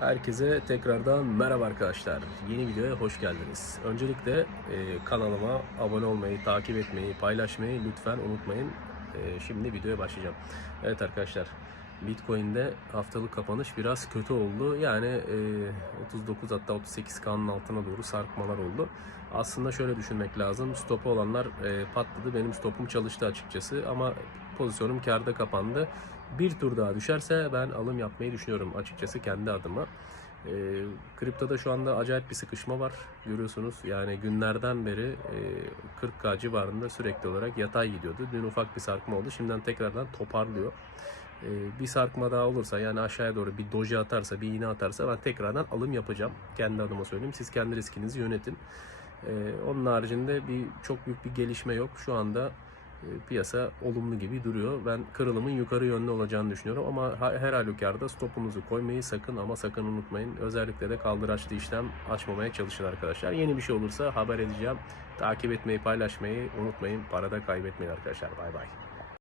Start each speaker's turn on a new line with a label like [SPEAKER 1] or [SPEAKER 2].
[SPEAKER 1] Herkese tekrardan merhaba arkadaşlar. Yeni videoya hoş geldiniz. Öncelikle e, kanalıma abone olmayı, takip etmeyi, paylaşmayı lütfen unutmayın. E, şimdi videoya başlayacağım. Evet arkadaşlar, Bitcoin'de haftalık kapanış biraz kötü oldu. Yani e, 39 hatta 38 kanın altına doğru sarkmalar oldu. Aslında şöyle düşünmek lazım. Stopu olanlar e, patladı. Benim stopum çalıştı açıkçası ama pozisyonum karda kapandı. Bir tur daha düşerse ben alım yapmayı düşünüyorum açıkçası kendi adıma. E, kriptoda şu anda acayip bir sıkışma var görüyorsunuz. Yani günlerden beri e, 40k civarında sürekli olarak yatay gidiyordu. Dün ufak bir sarkma oldu. Şimdiden tekrardan toparlıyor. E, bir sarkma daha olursa yani aşağıya doğru bir doji atarsa, bir iğne atarsa ben tekrardan alım yapacağım. Kendi adıma söyleyeyim. Siz kendi riskinizi yönetin. E, onun haricinde bir çok büyük bir gelişme yok. Şu anda e, piyasa olumlu gibi duruyor. Ben kırılımın yukarı yönlü olacağını düşünüyorum ama her halükarda stopunuzu koymayı sakın ama sakın unutmayın. Özellikle de kaldıraçlı işlem açmamaya çalışın arkadaşlar. Yeni bir şey olursa haber edeceğim. Takip etmeyi, paylaşmayı unutmayın. Parada kaybetmeyin arkadaşlar. Bay bay.